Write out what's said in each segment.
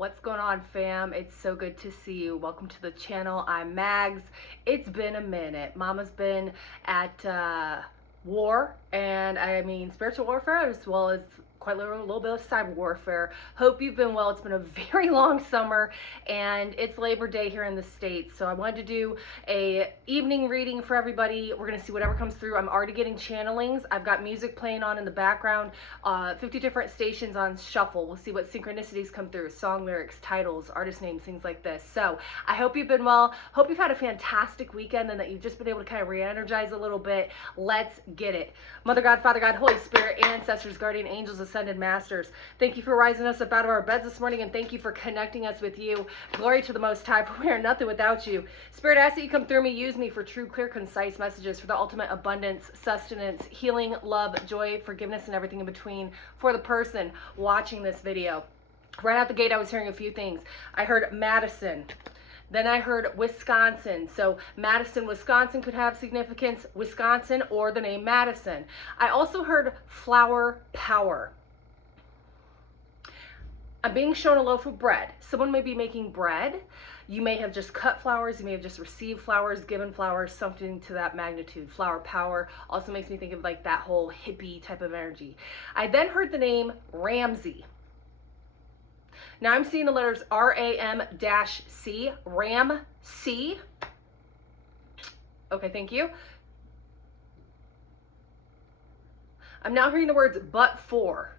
What's going on, fam? It's so good to see you. Welcome to the channel. I'm Mags. It's been a minute. Mama's been at war, and I mean spiritual warfare as well as quite literally a little bit of cyber warfare. Hope you've been well. It's been a very long summer, and it's Labor Day here in the States, so I wanted to do a evening reading for everybody. We're gonna see whatever comes through. I'm already getting channelings. I've got music playing on in the background, 50 different stations on shuffle. We'll see what synchronicities come through, song lyrics, titles, artist names, things like this. So I hope you've been well. Hope you've had a fantastic weekend and that you've just been able to kind of re-energize a little bit. Let's get it. Mother God, Father God, Holy Spirit, ancestors, guardian angels, ascended masters, thank you for rising us up out of our beds this morning, and thank you for connecting us with you. Glory to the Most High, for we are nothing without you. Spirit, I ask that you come through me, use me for true, clear, concise messages, for the ultimate abundance, sustenance, healing, love, joy, forgiveness, and everything in between for the person watching this video. Right out the gate, I was hearing a few things. I heard Madison. Then I heard Wisconsin. So Madison, Wisconsin could have significance, Wisconsin, or the name Madison. I also heard flower power. I'm being shown a loaf of bread. Someone may be making bread. You may have just cut flowers. You may have just received flowers, given flowers, something to that magnitude. Flower power also makes me think of like that whole hippie type of energy. I then heard the name Ramsey. Now I'm seeing the letters R-A-M-C, Ram-C. Okay, thank you. I'm now hearing the words but for.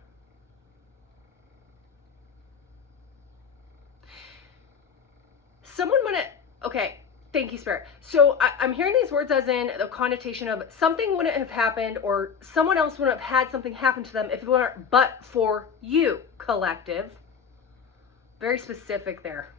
Someone wouldn't, okay, thank you, Spirit. So I'm hearing these words as in the connotation of something wouldn't have happened, or someone else wouldn't have had something happen to them if it weren't but for you, collective. Very specific there.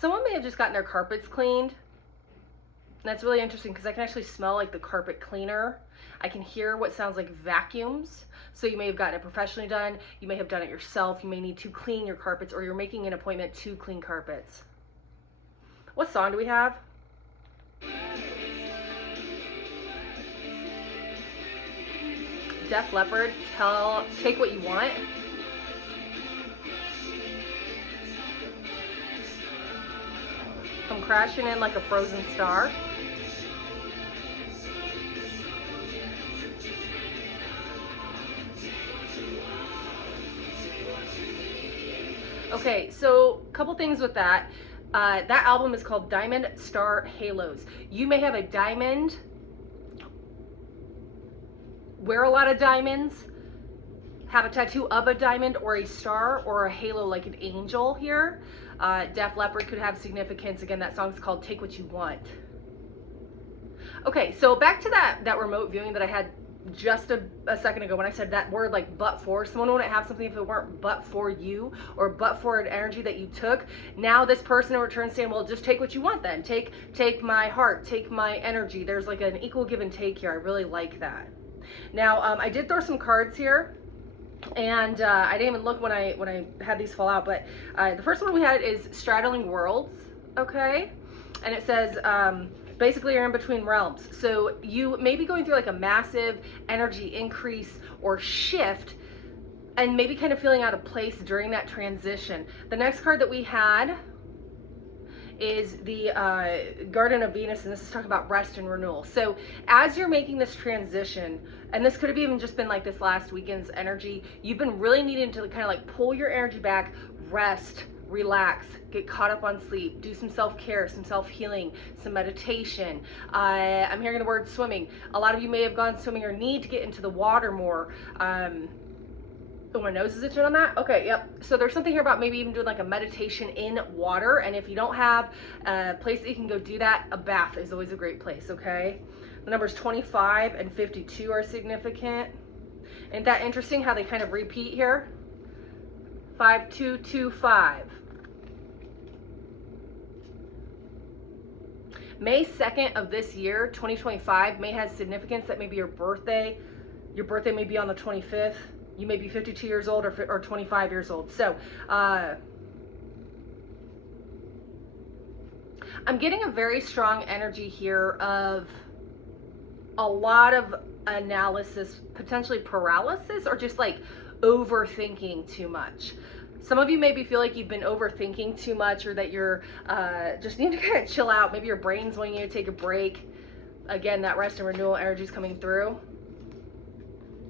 Someone may have just gotten their carpets cleaned. And that's really interesting because I can actually smell like the carpet cleaner. I can hear what sounds like vacuums. So you may have gotten it professionally done. You may have done it yourself. You may need to clean your carpets, or you're making an appointment to clean carpets. What song do we have? Def Leppard, Take What You Want. Come crashing in like a frozen star. Okay, so a couple things with that. That album is called Diamond Star Halos. You may have a diamond, wear a lot of diamonds, have a tattoo of a diamond or a star or a halo like an angel here. Def Leppard could have significance. Again, that song's called Take What You Want. Okay, so back to that remote viewing that I had just a second ago when I said that word like but for. Someone wouldn't have something if it weren't but for you, or but for an energy that you took. Now this person in return saying, well, just take what you want then. Take my heart, take my energy. There's like an equal give and take here. I really like that. Now, I did throw some cards here, and I didn't even look when I had these fall out, but the first one we had is Straddling Worlds, okay? And it says, basically you're in between realms. So you may be going through like a massive energy increase or shift, and maybe kind of feeling out of place during that transition. The next card that we had is the Garden of Venus, and this is talking about rest and renewal. So as you're making this transition, and this could have even just been like this last weekend's energy, you've been really needing to kind of like pull your energy back, rest, relax, get caught up on sleep, do some self-care, some self-healing, some meditation. I'm hearing the word swimming. A lot of you may have gone swimming or need to get into the water more. Oh, my nose is itching on that? Okay, yep. So there's something here about maybe even doing like a meditation in water. And if you don't have a place that you can go do that, a bath is always a great place, okay? The numbers 25 and 52 are significant. Isn't that interesting how they kind of repeat here? 5225. May 2nd of this year, 2025, may have significance. That may be your birthday. Your birthday may be on the 25th. You may be 52 years old or 25 years old. So I'm getting a very strong energy here of a lot of analysis, potentially paralysis, or just like overthinking too much. Some of you maybe feel like you've been overthinking too much, or that you're just need to kind of chill out. Maybe your brain's wanting you to take a break. Again, that rest and renewal energy is coming through.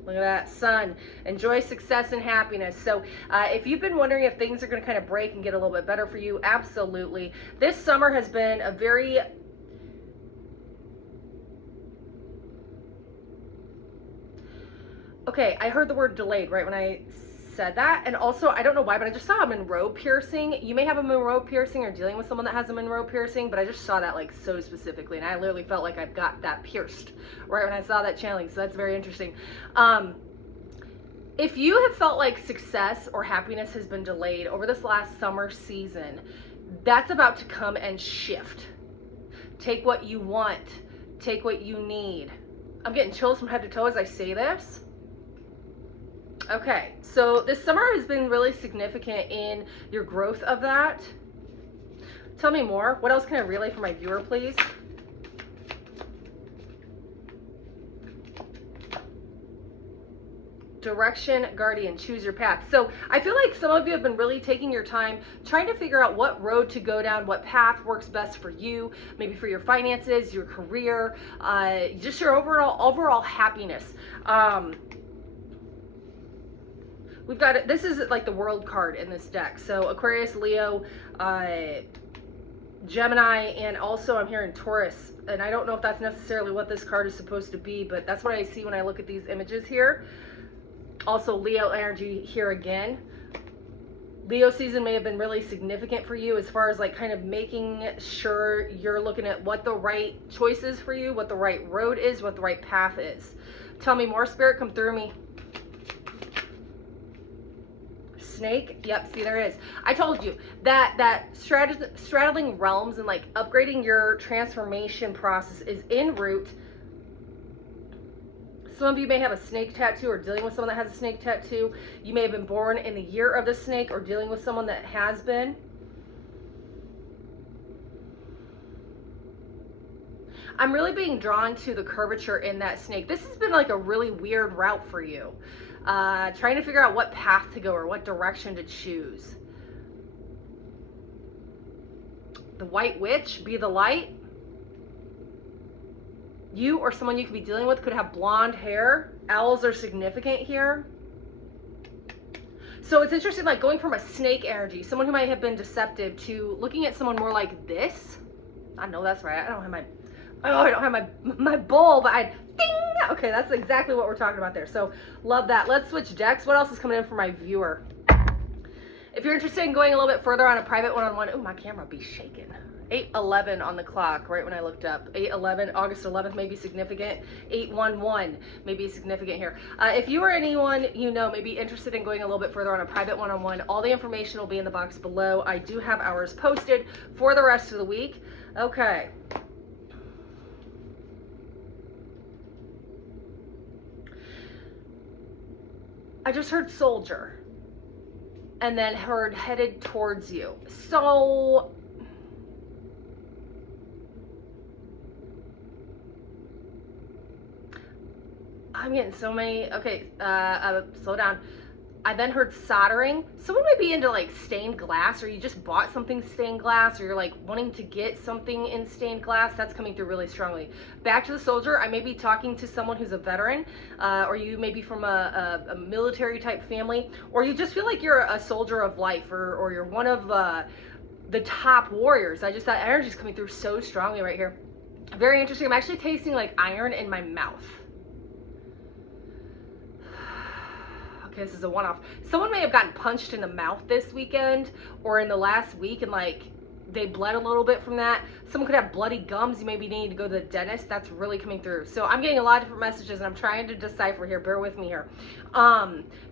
Look at that, Sun. Enjoy success and happiness. So if you've been wondering if things are going to kind of break and get a little bit better for you, absolutely. This summer has been a very... Okay, I heard the word delayed right when I said that. And also, I don't know why, but I just saw a Monroe piercing. You may have a Monroe piercing or dealing with someone that has a Monroe piercing, but I just saw that like so specifically. And I literally felt like I've got that pierced right when I saw that channeling. So that's very interesting. If you have felt like success or happiness has been delayed over this last summer season, that's about to come and shift. Take what you want. Take what you need. I'm getting chills from head to toe as I say this. Okay, so this summer has been really significant in your growth of that. Tell me more. What else can I relay for my viewer, please? Direction, guardian, choose your path. So I feel like some of you have been really taking your time trying to figure out what road to go down, what path works best for you, maybe for your finances, your career, just your overall happiness. We've got it. This is like the world card in this deck. So Aquarius, Leo, Gemini, and also I'm hearing Taurus. And I don't know if that's necessarily what this card is supposed to be, but that's what I see when I look at these images here. Also Leo energy here again. Leo season may have been really significant for you as far as like kind of making sure you're looking at what the right choice is for you, what the right road is, what the right path is. Tell me more, Spirit, come through me. Snake. Yep, see, there is. I told you that straddling realms and like upgrading your transformation process is en route. Some of you may have a snake tattoo or dealing with someone that has a snake tattoo. You may have been born in the year of the snake or dealing with someone that has been. I'm really being drawn to the curvature in that snake. This has been like a really weird route for you. Trying to figure out what path to go or what direction to choose. The White Witch, be the light. You or someone you could be dealing with could have blonde hair. Owls are significant here. So it's interesting, like going from a snake energy, someone who might have been deceptive, to looking at someone more like this. I know that's right. I don't have my bowl, but I ding. Okay, that's exactly what we're talking about there. So love that. Let's switch decks. What else is coming in for my viewer? If you're interested in going a little bit further on a private one-on-one, oh, my camera be shaking. 8:11 on the clock, right when I looked up. 8:11, August 11th may be significant. 8:11 may be significant here. If you or anyone you know may be interested in going a little bit further on a private one-on-one, all the information will be in the box below. I do have hours posted for the rest of the week. Okay. I just heard soldier and then heard headed towards you. So I'm getting so many. Okay, slow down. I then heard soldering. Someone might be into like stained glass, or you just bought something stained glass, or you're like wanting to get something in stained glass. That's coming through really strongly. Back to the soldier, I may be talking to someone who's a veteran, or you may be from a military type family, or you just feel like you're a soldier of life, or you're one of the top warriors. I just, that energy is coming through so strongly right here. Very interesting. I'm actually tasting like iron in my mouth. Okay, this is a one-off. Someone may have gotten punched in the mouth this weekend or in the last week, and like they bled a little bit from that. Someone could have bloody gums. You maybe need to go to the dentist. That's really coming through. So I'm getting a lot of different messages, and I'm trying to decipher here. Bear with me here.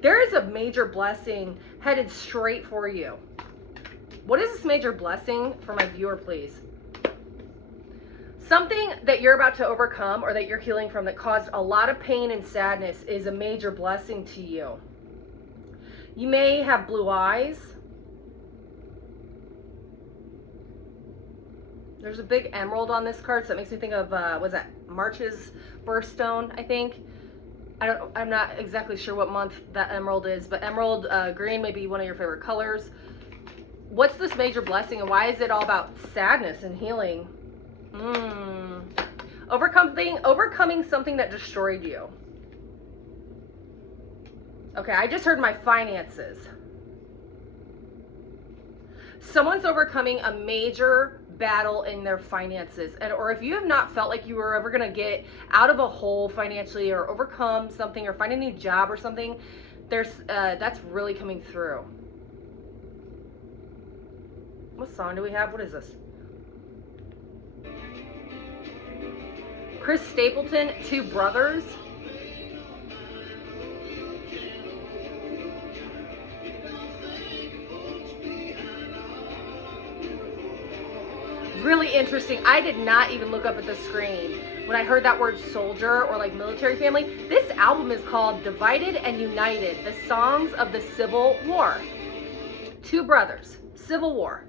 There is a major blessing headed straight for you. What is this major blessing for my viewer, please? Something that you're about to overcome or that you're healing from that caused a lot of pain and sadness is a major blessing to you. You may have blue eyes. There's a big emerald on this card, so that makes me think of, was that March's birthstone, I think. I'm not exactly sure what month that emerald is, but emerald green may be one of your favorite colors. What's this major blessing, and why is it all about sadness and healing? Overcoming something that destroyed you. Okay, I just heard my finances. Someone's overcoming a major battle in their finances, or if you have not felt like you were ever going to get out of a hole financially or overcome something or find a new job or something, that's really coming through. What song do we have? What is this? Chris Stapleton, Two Brothers. Really interesting. I did not even look up at the screen when I heard that word soldier or like military family. This album is called Divided and United, the Songs of the Civil War. Two Brothers, Civil War.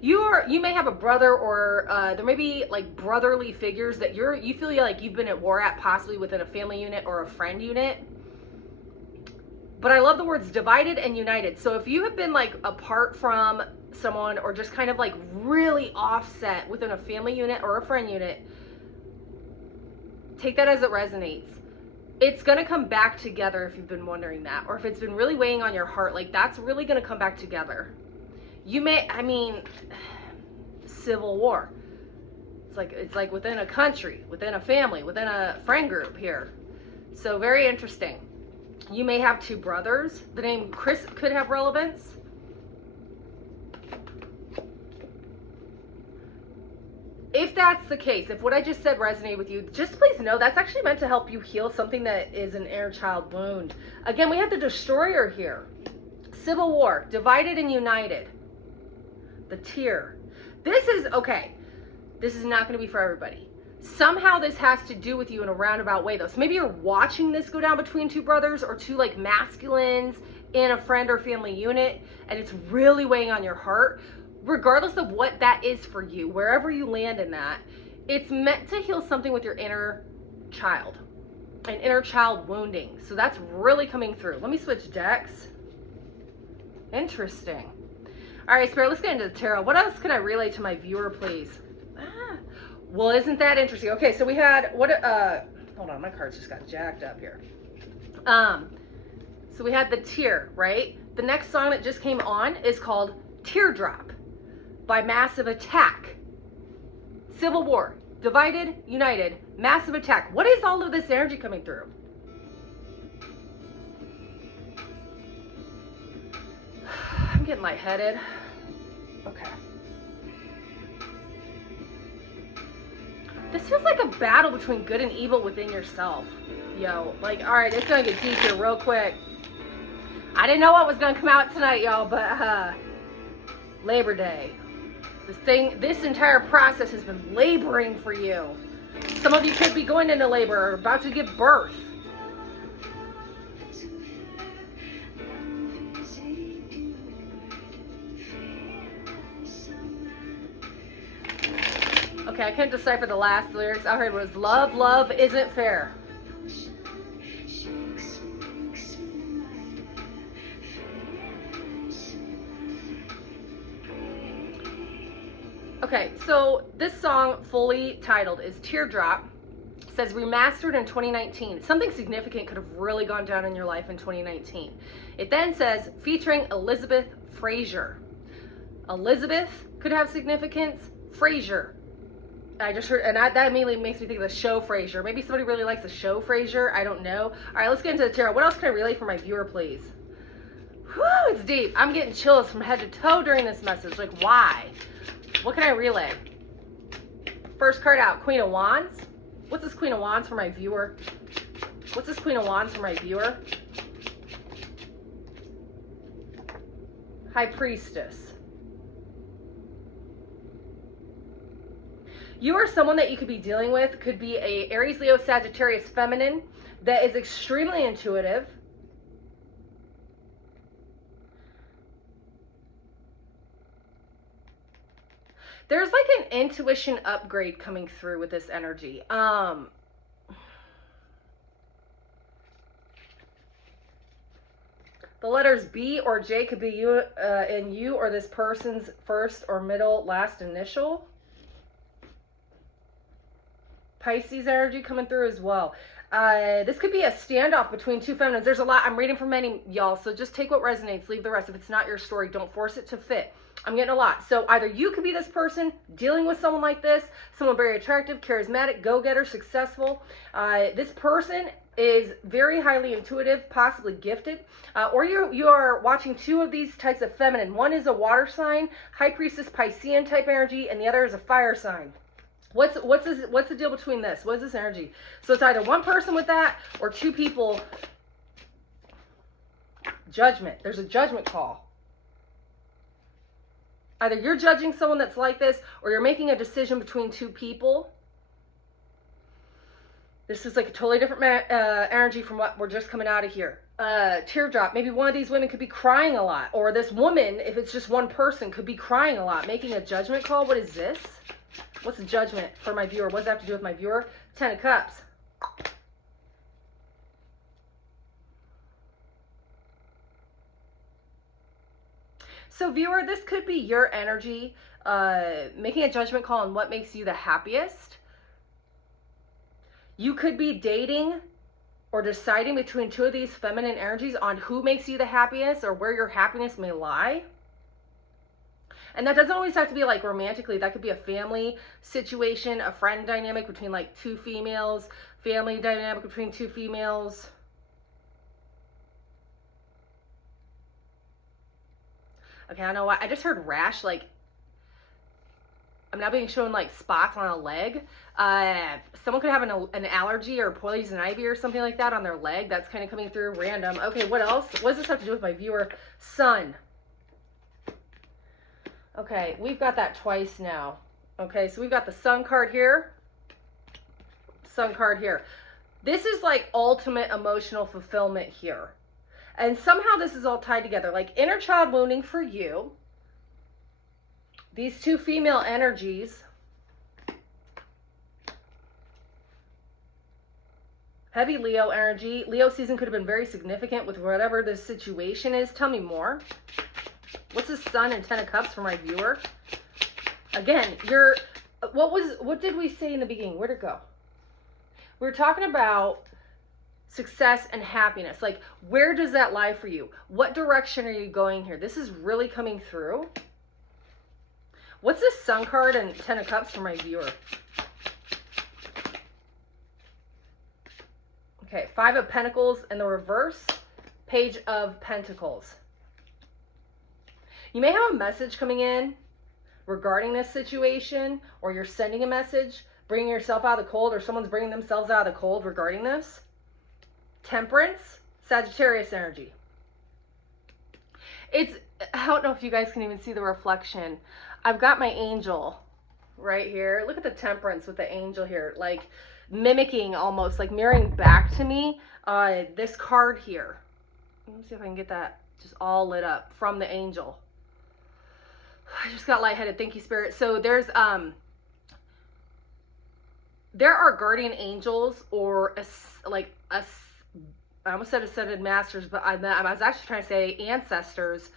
You may have a brother, or there may be like brotherly figures that you feel like you've been at war at, possibly within a family unit or a friend unit. But I love the words divided and united. So if you have been like apart from someone, or just kind of like really offset within a family unit or a friend unit, take that as it resonates. It's going to come back together if you've been wondering that, or if it's been really weighing on your heart, like that's really going to come back together. Civil war. It's like within a country, within a family, within a friend group here. So very interesting. You may have two brothers. The name Chris could have relevance. If that's the case, if what I just said resonated with you, just please know that's actually meant to help you heal something that is an inner child wound. Again, we have the destroyer here. Civil war, divided and united. The tear. This is, okay, this is not going to be for everybody. Somehow this has to do with you in a roundabout way though. So maybe you're watching this go down between two brothers or two like masculines in a friend or family unit, and it's really weighing on your heart. Regardless of what that is for you, wherever you land in that, it's meant to heal something with your inner child, an inner child wounding. So that's really coming through. Let me switch decks. Interesting. All right, Spirit, let's get into the tarot. What else can I relay to my viewer, please? Well, isn't that interesting? Okay, so we had, hold on, my cards just got jacked up here. So we had the tear, right? The next song that just came on is called Teardrop by Massive Attack. Civil War, divided, united, Massive Attack. What is all of this energy coming through? I'm getting lightheaded. Okay. This feels like a battle between good and evil within yourself. Yo, like, all right, it's gonna get deep here real quick. I didn't know what was gonna come out tonight, y'all, but Labor Day. This entire process has been laboring for you. Some of you could be going into labor or about to give birth. Okay, I couldn't decipher the last lyrics. I heard was love, love isn't fair. Okay, so this song, fully titled, is Teardrop. It says remastered in 2019. Something significant could have really gone down in your life in 2019. It then says featuring Elizabeth Fraser. Elizabeth could have significance. Fraser. I just heard, and that immediately makes me think of the show Frasier. Maybe somebody really likes the show Frasier. I don't know. All right, let's get into the tarot. What else can I relay for my viewer, please? Whew, it's deep. I'm getting chills from head to toe during this message. Like, why? What can I relay? First card out, Queen of Wands. What's this Queen of Wands for my viewer? What's this Queen of Wands for my viewer? High Priestess. You are someone that you could be dealing with, could be a Aries, Leo, Sagittarius feminine that is extremely intuitive. There's like an intuition upgrade coming through with this energy. The letters B or J could be you in you or this person's first or middle last initial. Pisces energy coming through as well. This could be a standoff between two feminines. There's a lot. I'm reading from many, y'all, so just take what resonates. Leave the rest. If it's not your story, don't force it to fit. I'm getting a lot. So either you could be this person dealing with someone like this, someone very attractive, charismatic, go-getter, successful. This person is very highly intuitive, possibly gifted, or you are watching two of these types of feminine. One is a water sign, high priestess Piscean type energy, and the other is a fire sign. What's the deal between this? What is this energy? So it's either one person with that or two people. Judgment. There's a judgment call. Either you're judging someone that's like this or you're making a decision between two people. This is like a totally different energy from what we're just coming out of here. Teardrop. Maybe one of these women could be crying a lot. Or this woman, if it's just one person, could be crying a lot. Making a judgment call. What is this? What's the judgment for my viewer? What does that have to do with my viewer? 10 of Cups. So viewer, this could be your energy making a judgment call on what makes you the happiest. You could be dating or deciding between two of these feminine energies on who makes you the happiest or where your happiness may lie. And that doesn't always have to be like romantically. That could be a family situation, a friend dynamic between like two females, family dynamic between two females. Okay, I know what. I just heard rash, like, I'm now being shown like spots on a leg. Someone could have an allergy or poison ivy or something like that on their leg. That's kind of coming through random. Okay, what else? What does this have to do with my viewer? Sun. Okay, we've got that twice now. Okay, so we've got the Sun card here. Sun card here. This is like ultimate emotional fulfillment here. And somehow this is all tied together. Like inner child wounding for you. These two female energies. Heavy Leo energy. Leo season could have been very significant with whatever this situation is. Tell me more. What's the Sun and 10 of Cups for my viewer? Again, what did we say in the beginning? Where'd it go? We were talking about success and happiness. Like, where does that lie for you? What direction are you going here? This is really coming through. What's this Sun card and 10 of Cups for my viewer? Okay, 5 of Pentacles in the reverse, Page of Pentacles. You may have a message coming in regarding this situation, or you're sending a message, bringing yourself out of the cold, or someone's bringing themselves out of the cold regarding this. Temperance, Sagittarius energy. I don't know if you guys can even see the reflection. I've got my angel right here. Look at the Temperance with the angel here, like mimicking almost, like mirroring back to me this card here. Let me see if I can get that just all lit up from the angel. I just got lightheaded. Thank you, Spirit. So there are guardian angels or I almost said ascended masters, but I was actually trying to say ancestors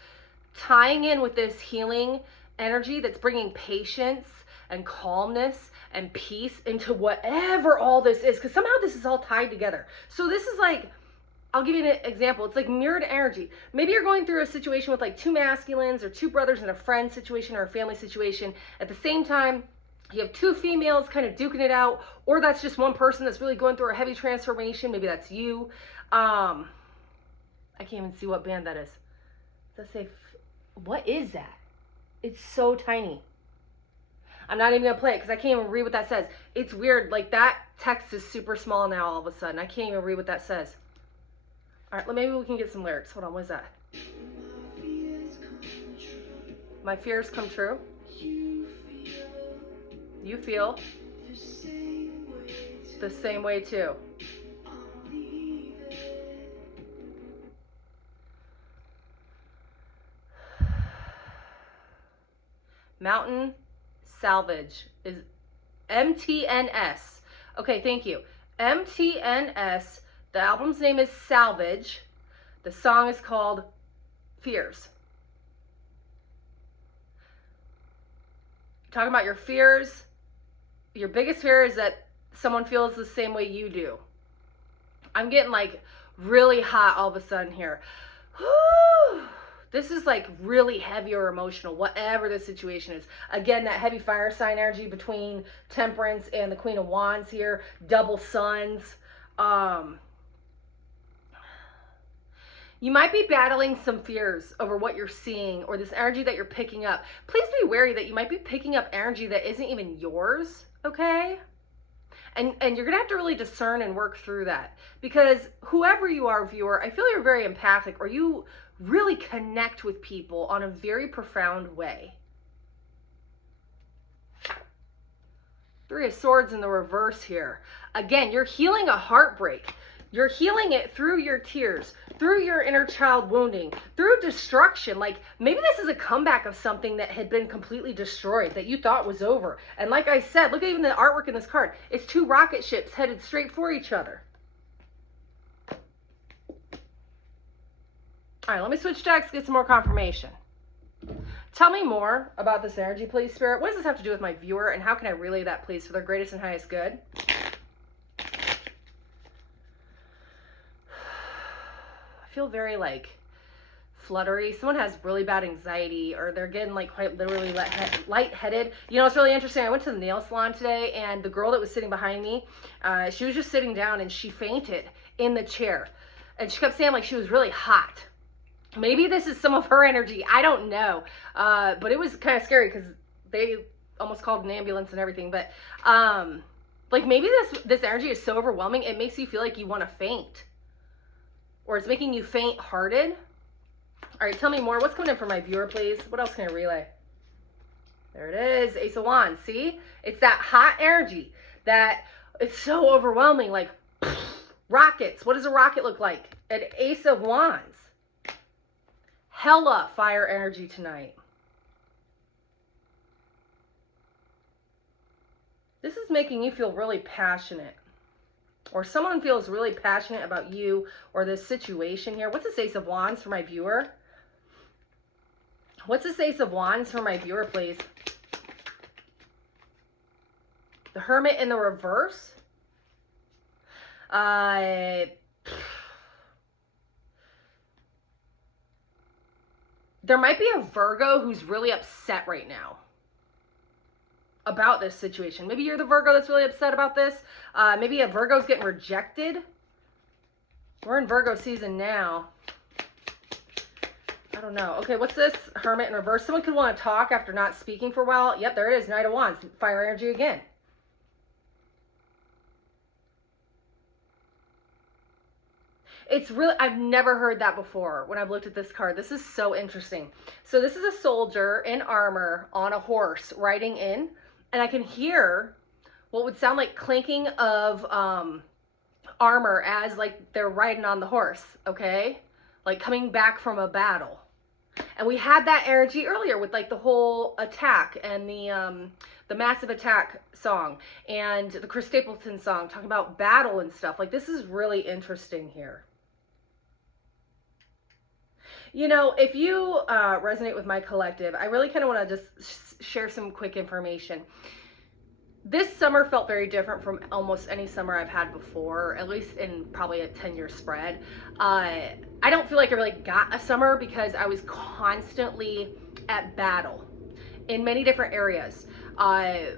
tying in with this healing energy that's bringing patience and calmness and peace into whatever all this is, because somehow this is all tied together. So this is like, I'll give you an example. It's like mirrored energy. Maybe you're going through a situation with like two masculines or two brothers in a friend situation or a family situation. At the same time, you have two females kind of duking it out, or that's just one person that's really going through a heavy transformation. Maybe that's you. I can't even see what band that is. Does that say, what is that? It's so tiny. I'm not even gonna play it because I can't even read what that says. It's weird, like that text is super small now all of a sudden. I can't even read what that says. All right, maybe we can get some lyrics. Hold on, what is that? My fears come true. You feel the same way too. Mountain, Salvage is MTNS. Okay, thank you. MTNS. The album's name is Salvage. The song is called Fears. Talking about your fears. Your biggest fear is that someone feels the same way you do. I'm getting like really hot all of a sudden here. This is like really heavy or emotional, whatever the situation is. Again, that heavy fire sign energy between Temperance and the Queen of Wands here. Double suns. You might be battling some fears over what you're seeing or this energy that you're picking up. Please be wary that you might be picking up energy that isn't even yours, okay? And you're going to have to really discern and work through that. Because whoever you are, viewer, I feel you're very empathic, or you really connect with people on a very profound way. Three of Swords in the reverse here. Again, you're healing a heartbreak. You're healing it through your tears, through your inner child wounding, through destruction. Like maybe this is a comeback of something that had been completely destroyed that you thought was over. And like I said, look at even the artwork in this card. It's two rocket ships headed straight for each other. All right, let me switch decks, get some more confirmation. Tell me more about this energy, please, Spirit. What does this have to do with my viewer, and how can I relay that, please, for their greatest and highest good? I feel very like fluttery. Someone has really bad anxiety, or they're getting like quite literally lightheaded. You know, it's really interesting. I went to the nail salon today, and the girl that was sitting behind me, she was just sitting down and she fainted in the chair. And she kept saying like she was really hot. Maybe this is some of her energy. I don't know. But it was kind of scary because they almost called an ambulance and everything. But like maybe this energy is so overwhelming, it makes you feel like you want to faint. Or it's making you faint-hearted. All right, tell me more. What's coming in for my viewer, please? What else can I relay? There it is, Ace of Wands. See? It's that hot energy that it's so overwhelming. Like, rockets. What does a rocket look like? An Ace of Wands. Hella fire energy tonight. This is making you feel really passionate. Or someone feels really passionate about you or this situation here. What's this Ace of Wands for my viewer? What's this Ace of Wands for my viewer, please? The Hermit in the reverse. There might be a Virgo who's really upset right now about this situation. Maybe you're the Virgo that's really upset about this. Maybe a Virgo's getting rejected. We're in Virgo season now. I don't know. Okay, what's this? Hermit in reverse. Someone could want to talk after not speaking for a while. Yep, there it is. Knight of Wands. Fire energy again. It's really, I've never heard that before when I've looked at this card. This is so interesting. So this is a soldier in armor on a horse riding in. And I can hear what would sound like clinking of armor as like they're riding on the horse, okay? Like coming back from a battle. And we had that energy earlier with like the whole attack and the Massive Attack song and the Chris Stapleton song talking about battle and stuff. Like this is really interesting here. You know, if you resonate with my collective, I really kind of want to just share some quick information. This summer felt very different from almost any summer I've had before, at least in probably a 10-year spread. I don't feel like I really got a summer because I was constantly at battle in many different areas,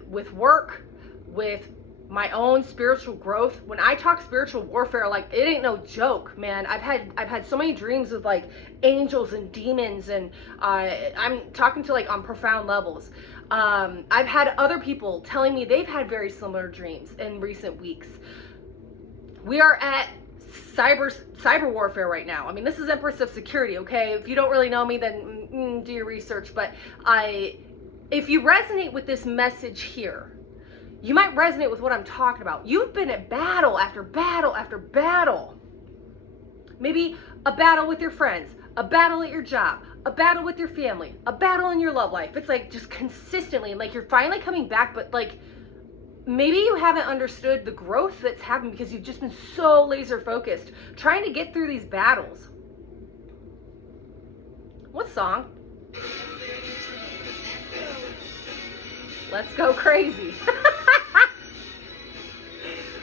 with work, with my own spiritual growth. When I talk spiritual warfare, like it ain't no joke, man. I've had so many dreams with like angels and demons, and I'm talking to like on profound levels. I've had other people telling me they've had very similar dreams in recent weeks. We are at cyber warfare right now. I mean, this is Empress of Security, okay? If you don't really know me, then do your research. But if you resonate with this message here, you might resonate with what I'm talking about. You've been at battle after battle after battle. Maybe a battle with your friends, a battle at your job, a battle with your family, a battle in your love life. It's like just consistently, and like you're finally coming back, but like maybe you haven't understood the growth that's happened because you've just been so laser focused trying to get through these battles. What song? Let's go crazy.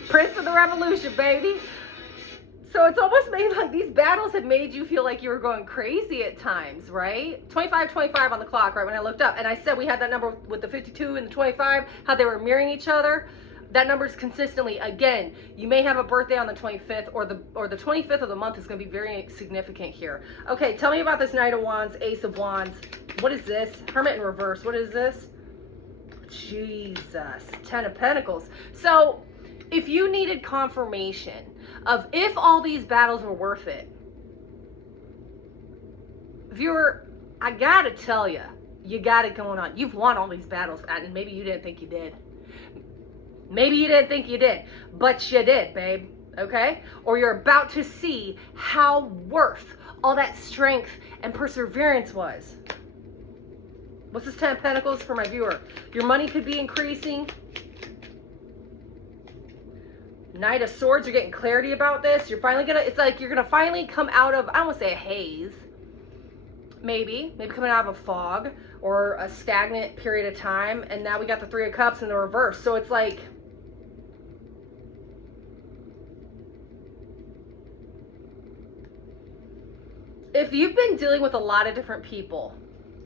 Prince of the Revolution, baby. So it's almost made like these battles have made you feel like you were going crazy at times, right? 25 on the clock, right, when I looked up. And I said we had that number with the 52 and the 25, how they were mirroring each other. That number is consistently, again, you may have a birthday on the 25th, or the 25th of the month is going to be very significant here. Okay, tell me about this Knight of Wands, Ace of Wands. What is this? Hermit in reverse. What is this? Jesus. 10 of Pentacles. So if you needed confirmation of if all these battles were worth it, viewer, I gotta tell you, you got it going on. You've won all these battles, and maybe you didn't think you did. Maybe you didn't think you did, but you did, babe, okay? Or you're about to see how worth all that strength and perseverance was. What's this 10 of Pentacles for my viewer? Your money could be increasing. Knight of Swords, you're getting clarity about this. You're finally gonna, it's like you're gonna finally come out of, I don't wanna say a haze. Maybe coming out of a fog or a stagnant period of time. And now we got the 3 of Cups in the reverse. So it's like, if you've been dealing with a lot of different people,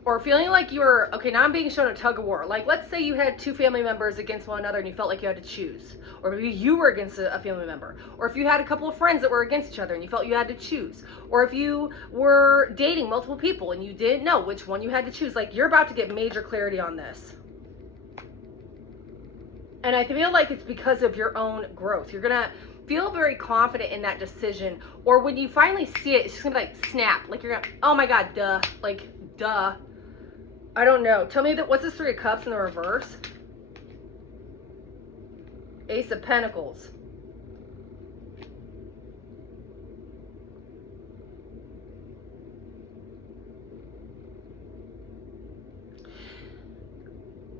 or feeling like you're, okay, now I'm being shown a tug of war. Like, let's say you had 2 family members against one another and you felt like you had to choose. Or maybe you were against a family member. Or if you had a couple of friends that were against each other and you felt you had to choose. Or if you were dating multiple people and you didn't know which one you had to choose. Like, you're about to get major clarity on this. And I feel like it's because of your own growth. You're going to feel very confident in that decision. Or when you finally see it, it's just going to be like, snap. Like, you're going to, oh my God, duh. Like, duh. I don't know. Tell me that, what's this 3 of Cups in the reverse? Ace of Pentacles.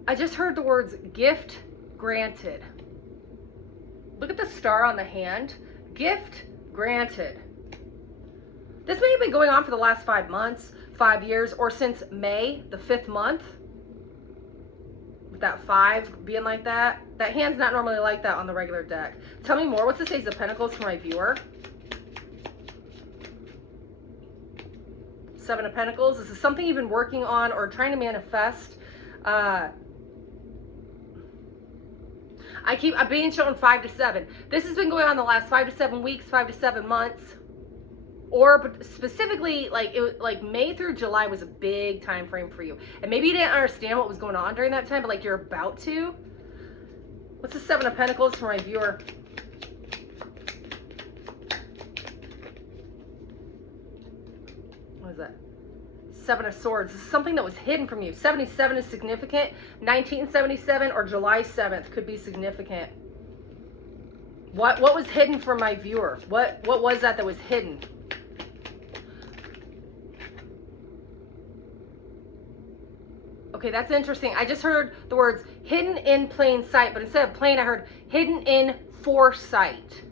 I just heard the words gift granted. Look at the star on the hand. Gift granted. This may have been going on for the last 5 months, 5 years, or since May, the 5th month. With that 5 being like that. That hand's not normally like that on the regular deck. Tell me more. What's this Ace of Pentacles for my viewer? 7 of Pentacles. This is something you've been working on or trying to manifest. I'm being shown 5 to 7. This has been going on the last 5 to 7 weeks, 5 to 7 months. Or specifically, like May through July was a big time frame for you. And maybe you didn't understand what was going on during that time, but like you're about to. What's the 7 of Pentacles for my viewer? What is that? 7 of Swords. This is something that was hidden from you. 77 is significant. 1977 or July 7th could be significant. What was hidden from my viewer? What was that was hidden? Okay, that's interesting. I just heard the words hidden in plain sight, but instead of plain, I heard hidden in foresight.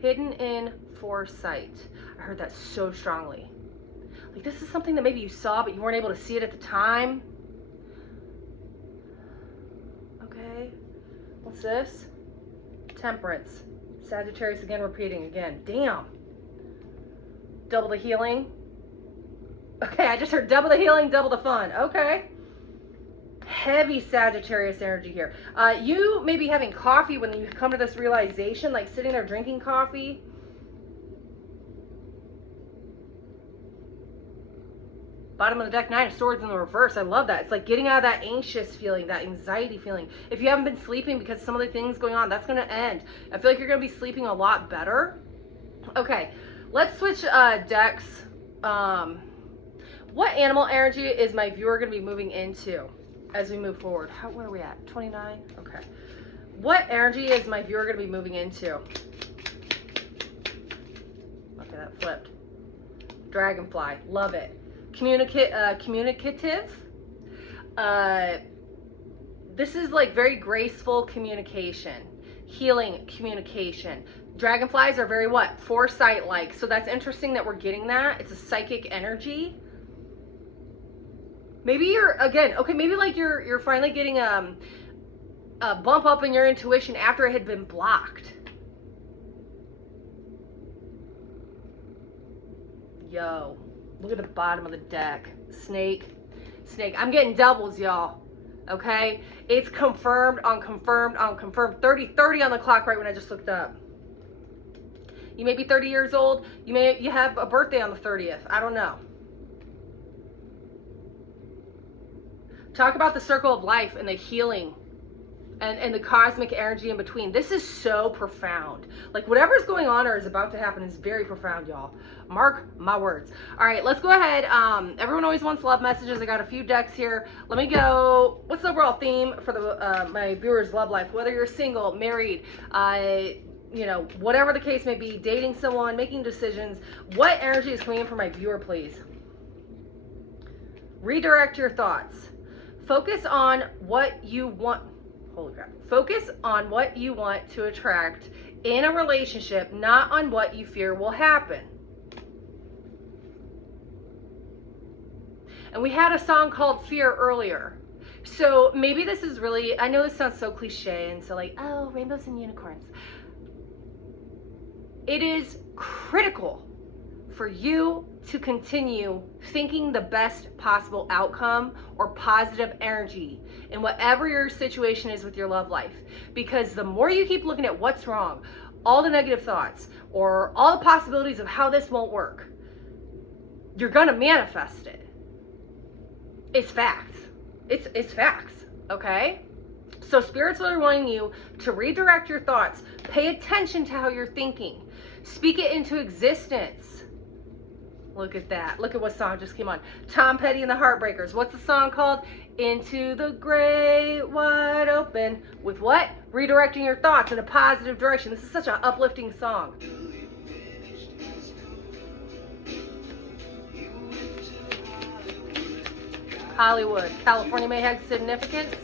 Hidden in foresight. I heard that so strongly. Like, this is something that maybe you saw, but you weren't able to see it at the time. Okay. What's this? Temperance. Sagittarius again, repeating again. Damn. Double the healing. Okay, I just heard double the healing, double the fun. Okay. Heavy Sagittarius energy here. You may be having coffee when you come to this realization, like sitting there drinking coffee. Bottom of the deck, 9 of Swords in the reverse. I love that. It's like getting out of that anxious feeling, that anxiety feeling. If you haven't been sleeping because some of the things going on, that's going to end. I feel like you're going to be sleeping a lot better. Okay, let's switch decks. What animal energy is my viewer going to be moving into as we move forward? Where are we at? 29? Okay. What energy is my viewer going to be moving into? Okay, that flipped. Dragonfly. Love it. communicative. This is like very graceful communication, healing communication. Dragonflies are very what? Foresight-like. So that's interesting that we're getting that. It's a psychic energy. Maybe you're, again, okay, maybe like you're finally getting a bump up in your intuition after it had been blocked. Yo, look at the bottom of the deck. Snake. I'm getting doubles, y'all. Okay? It's confirmed on confirmed on confirmed. 30 on the clock right when I just looked up. You may be 30 years old. You have a birthday on the 30th. I don't know. Talk about the circle of life and the healing and the cosmic energy in between. This is so profound. Like whatever's going on or is about to happen is very profound, y'all. Mark my words. All right, let's go ahead. Everyone always wants love messages. I got a few decks here. Let me go. What's the overall theme for the my viewers' love life? Whether you're single, married, you know, whatever the case may be, dating someone, making decisions. What energy is coming in for my viewer, please? Redirect your thoughts. Focus on what you want. Holy crap. Focus on what you want to attract in a relationship, not on what you fear will happen. And we had a song called Fear earlier. So maybe this is really, I know this sounds so cliche and so like, oh, rainbows and unicorns. It is critical for you to continue thinking the best possible outcome or positive energy in whatever your situation is with your love life. Because the more you keep looking at what's wrong, all the negative thoughts, or all the possibilities of how this won't work, you're gonna manifest it. It's facts. It's facts, okay? So spirits are wanting you to redirect your thoughts. Pay attention to how you're thinking. Speak it into existence. Look at that. Look at what song just came on. Tom Petty and the Heartbreakers. What's the song called? Into the great wide open. With what? Redirecting your thoughts in a positive direction. This is such an uplifting song. Hollywood. California may have significance.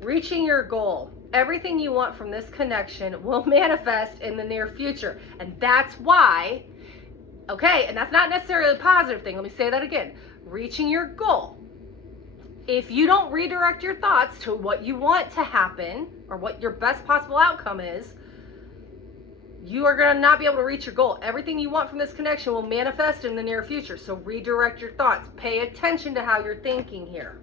Reaching your goal. Everything you want from this connection will manifest in the near future. And that's why, okay, and that's not necessarily a positive thing. Let me say that again. Reaching your goal. If you don't redirect your thoughts to what you want to happen or what your best possible outcome is, you are going to not be able to reach your goal. Everything you want from this connection will manifest in the near future. So redirect your thoughts. Pay attention to how you're thinking here.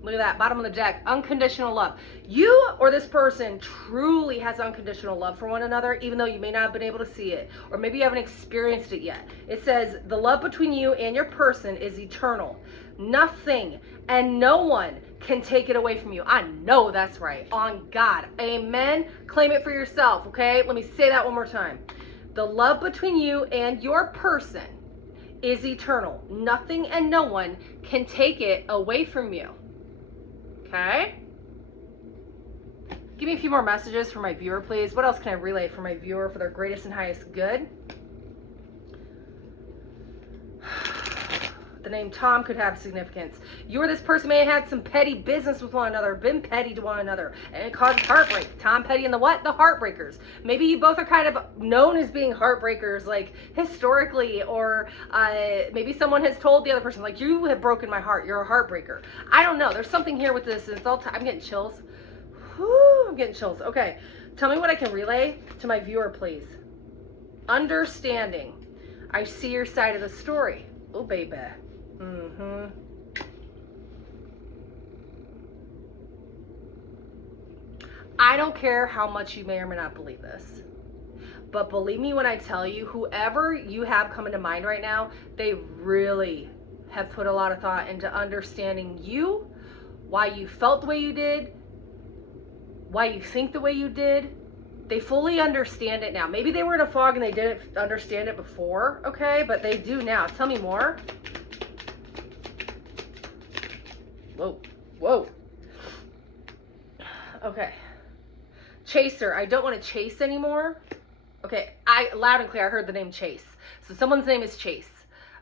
Look at that, bottom of the deck, unconditional love. You or this person truly has unconditional love for one another, even though you may not have been able to see it, or maybe you haven't experienced it yet. It says the love between you and your person is eternal. Nothing and no one can take it away from you. I know that's right. On God. Amen. Claim it for yourself, okay? Let me say that one more time. The love between you and your person is eternal. Nothing and no one can take it away from you. Okay? Give me a few more messages for my viewer, please. What else can I relay for my viewer for their greatest and highest good? The name Tom could have significance. You or this person may have had some petty business with one another, been petty to one another, and it caused heartbreak. Tom Petty and the what? The Heartbreakers. Maybe you both are kind of known as being heartbreakers, like historically, or maybe someone has told the other person, like, you have broken my heart, you're a heartbreaker. I don't know. There's something here with this, and it's all I'm getting chills. Whew, I'm getting chills. Okay, tell me what I can relay to my viewer, please. Understanding. I see your side of the story. Oh, baby. I don't care how much you may or may not believe this, but believe me when I tell you, whoever you have coming to mind right now, they really have put a lot of thought into understanding you, why you felt the way you did, why you think the way you did. They fully understand it now. Maybe they were in a fog and they didn't understand it before, okay? But they do now. Tell me more. Whoa, whoa. Okay. Chaser, I don't want to chase anymore. Okay, loud and clear, I heard the name Chase. So someone's name is Chase.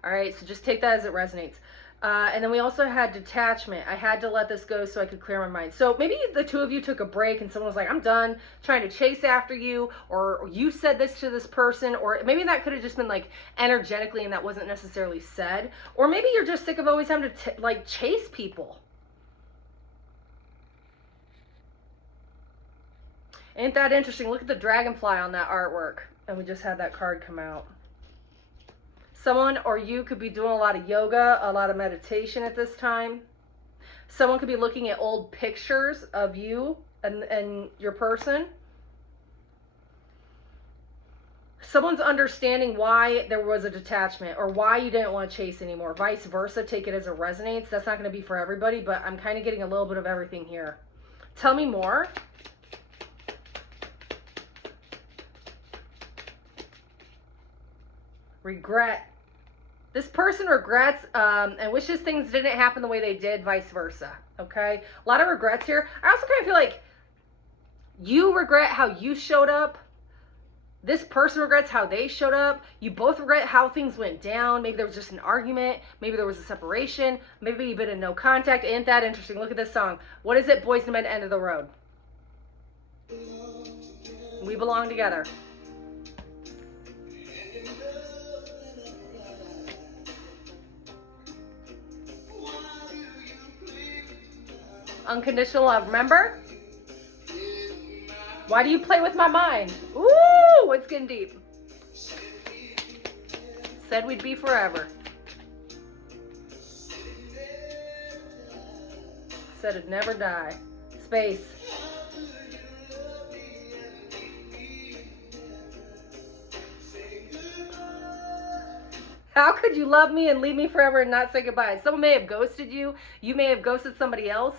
All right, so just take that as it resonates. And then we also had detachment. I had to let this go so I could clear my mind. So maybe the two of you took a break and someone was like, I'm done trying to chase after you, or you said this to this person, or maybe that could have just been like energetically and that wasn't necessarily said. Or maybe you're just sick of always having to like chase people. Ain't that interesting? Look at the dragonfly on that artwork. And we just had that card come out. Someone or you could be doing a lot of yoga, a lot of meditation at this time. Someone could be looking at old pictures of you and your person. Someone's understanding why there was a detachment or why you didn't want to chase anymore. Vice versa, take it as it resonates. That's not going to be for everybody, but I'm kind of getting a little bit of everything here. Tell me more. Regret. This person regrets and wishes things didn't happen the way they did, vice versa. Okay? A lot of regrets here. I also kind of feel like you regret how you showed up. This person regrets how they showed up. You both regret how things went down. Maybe there was just an argument. Maybe there was a separation. Maybe you've been in no contact. Ain't that interesting? Look at this song. What is it? Boys and Men, End of the Road. We belong together. Unconditional love. Remember? Why do you play with my mind? Ooh, it's getting deep. Said we'd be forever. Said it'd never die. Space. How could you love me and leave me forever and not say goodbye? Someone may have ghosted you. You may have ghosted somebody else.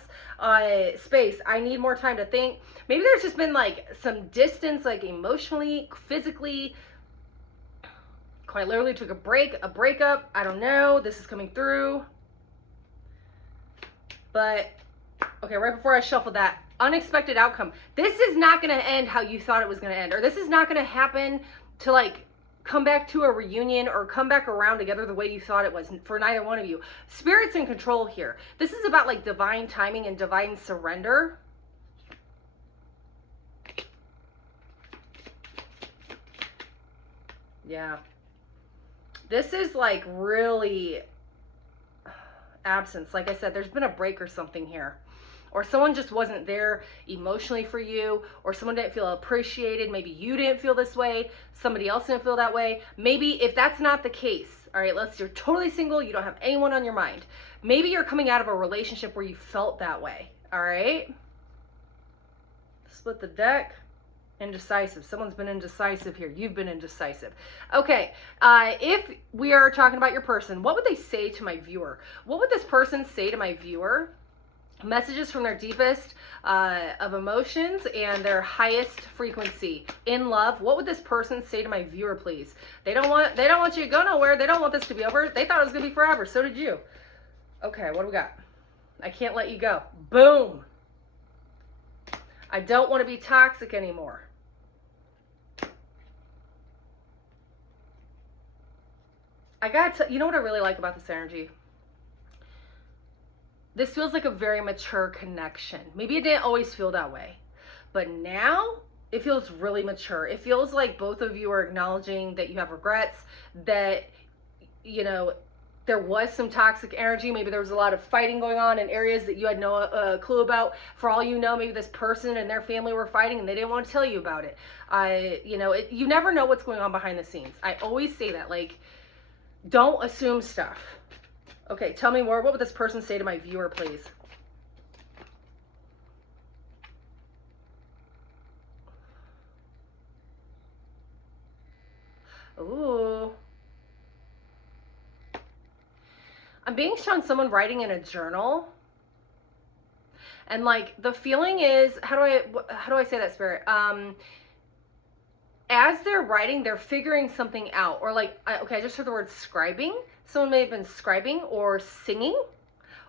Space. I need more time to think. Maybe there's just been like some distance, like emotionally, physically. Quite literally took a breakup. I don't know. This is coming through. But, okay, right before I shuffle that, unexpected outcome. This is not going to end how you thought it was going to end. Or this is not going to happen to like come back to a reunion or come back around together the way you thought it was for neither one of you. Spirit's in control here. This is about like divine timing and divine surrender. Yeah. This is like really absence. Like I said, there's been a break or something here. Or someone just wasn't there emotionally for you, or someone didn't feel appreciated. Maybe you didn't feel this way. Somebody else didn't feel that way. Maybe if that's not the case, all right, you're totally single, you don't have anyone on your mind. Maybe you're coming out of a relationship where you felt that way, all right? Split the deck. Indecisive. Someone's been indecisive here. You've been indecisive. Okay, if we are talking about your person, what would they say to my viewer? What would this person say to my viewer? Messages from their deepest of emotions and their highest frequency in love. What would this person say to my viewer, please? They don't want you to go nowhere. They don't want this to be over. They thought it was gonna be forever. So did you. Okay, what do we got? I can't let you go. Boom. I don't want to be toxic anymore. I gotta tell you know what I really like about this energy? This feels like a very mature connection. Maybe it didn't always feel that way, but now it feels really mature. It feels like both of you are acknowledging that you have regrets, that, you know, there was some toxic energy. Maybe there was a lot of fighting going on in areas that you had no clue about. For all you know, maybe this person and their family were fighting and they didn't want to tell you about it. You never know what's going on behind the scenes. I always say that, like, don't assume stuff. Okay, tell me more. What would this person say to my viewer, please? Ooh. I'm being shown someone writing in a journal. And like the feeling is, how do I say that, Spirit? As they're writing, they're figuring something out. Or like, okay, I just heard the word scribing. Someone may have been scribing or singing,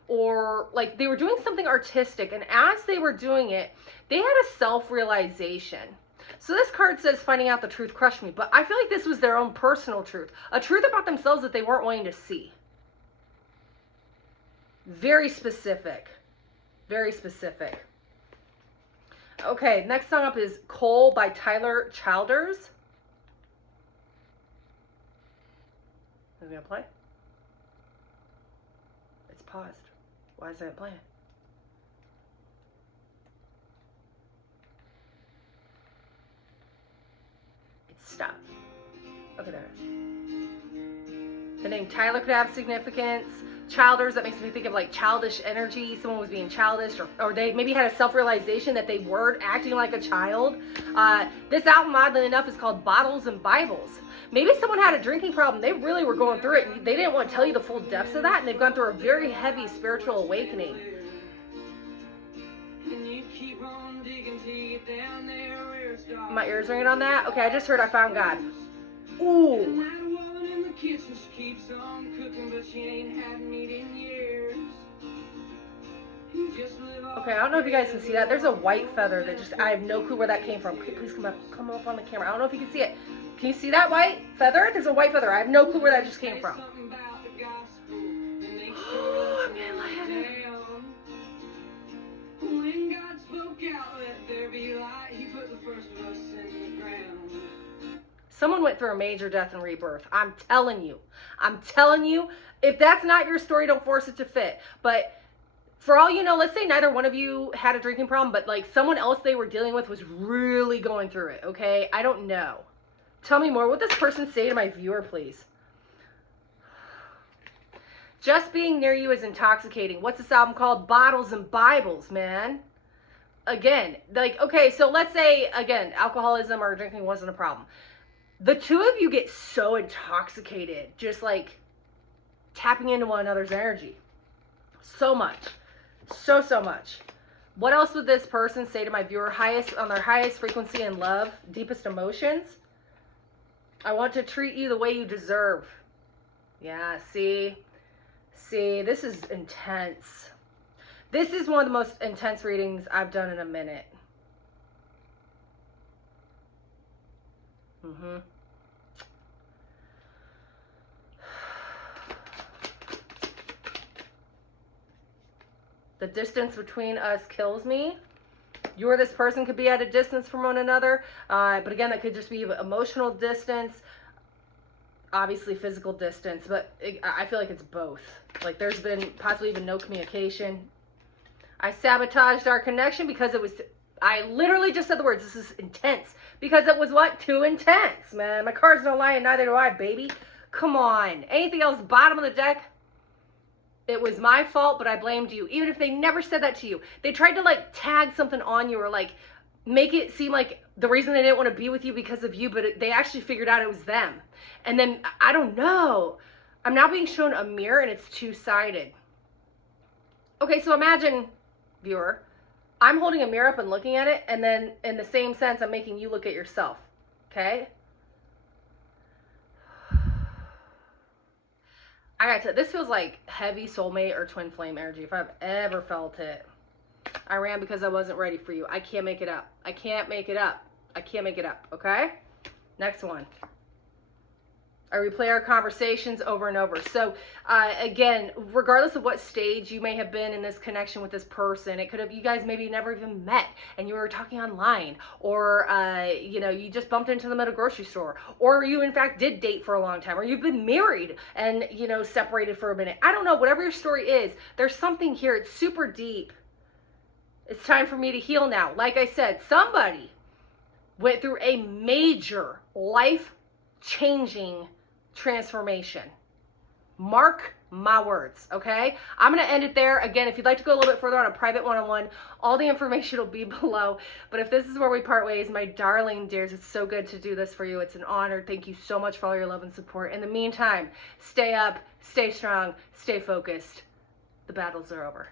or like they were doing something artistic, and as they were doing it, they had a self-realization. So this card says finding out the truth crushed me, but I feel like this was their own personal truth, a truth about themselves that they weren't willing to see. Very specific. Very specific. Okay, next song up is Cole by Tyler Childers. Is it gonna play? It's paused. Why isn't it playing? It's stopped. Okay, there it is. The name Tyler could have significance. Childers, that makes me think of like childish energy. Someone was being childish, or they maybe had a self-realization that they were acting like a child. This album, oddly enough, is called Bottles and Bibles. Maybe someone had a drinking problem. They really were going through it, and they didn't want to tell you the full depths of that, and they've gone through a very heavy spiritual awakening. My ears ringing on that? Okay, I just heard I found God. Ooh. Kitchen, she keeps on cooking, but she ain't had meat in years. Okay, I don't know if you guys can see that. There's a white feather that just, I have no clue where that came from. Please come up on the camera. I don't know if you can see it. Can you see that white feather? There's a white feather. I have no clue where that just came from. Oh, I'm getting lightheaded. When God spoke out, let there be light, he put the first of us in the ground. Someone went through a major death and rebirth. I'm telling you. I'm telling you. If that's not your story, don't force it to fit. But for all you know, let's say neither one of you had a drinking problem, but like someone else they were dealing with was really going through it, okay? I don't know. Tell me more. What does this person say to my viewer, please? Just being near you is intoxicating. What's this album called? Bottles and Bibles, man. Again, like, okay, so let's say, again, alcoholism or drinking wasn't a problem. The two of you get so intoxicated, just like tapping into one another's energy. So much. So much. What else would this person say to my viewer? On their highest frequency in love, deepest emotions? I want to treat you the way you deserve. Yeah, see, this is intense. This is one of the most intense readings I've done in a minute. The distance between us kills me. You or this person could be at a distance from one another, but again, that could just be emotional distance, obviously physical distance, but I feel like it's both. Like there's been possibly even no communication. I sabotaged our connection because it was, I literally just said the words, this is intense. Because it was what? Too intense, man. My cards don't lie and neither do I, baby. Come on. Anything else, bottom of the deck? It was my fault, but I blamed you. Even if they never said that to you. They tried to like tag something on you or like make it seem like the reason they didn't want to be with you because of you, but they actually figured out it was them. And then, I don't know. I'm now being shown a mirror and it's two-sided. Okay, so imagine, viewer, I'm holding a mirror up and looking at it, and then in the same sense, I'm making you look at yourself, okay? I gotta tell you, this feels like heavy soulmate or twin flame energy, if I've ever felt it. I ran because I wasn't ready for you. I can't make it up. I can't make it up. I can't make it up, okay? Next one. I replay our conversations over and over. So again, regardless of what stage you may have been in this connection with this person, it could have, you guys maybe never even met and you were talking online, or you know, you just bumped into them at a grocery store, or you in fact did date for a long time, or you've been married and, you know, separated for a minute. I don't know, whatever your story is, there's something here. It's super deep. It's time for me to heal now. Like I said, somebody went through a major life-changing transformation. Mark my words, okay? I'm going to end it there. Again, if you'd like to go a little bit further on a private one-on-one, all the information will be below. But if this is where we part ways, my darling dears, it's so good to do this for you. It's an honor. Thank you so much for all your love and support. In the meantime, stay up, stay strong, stay focused. The battles are over.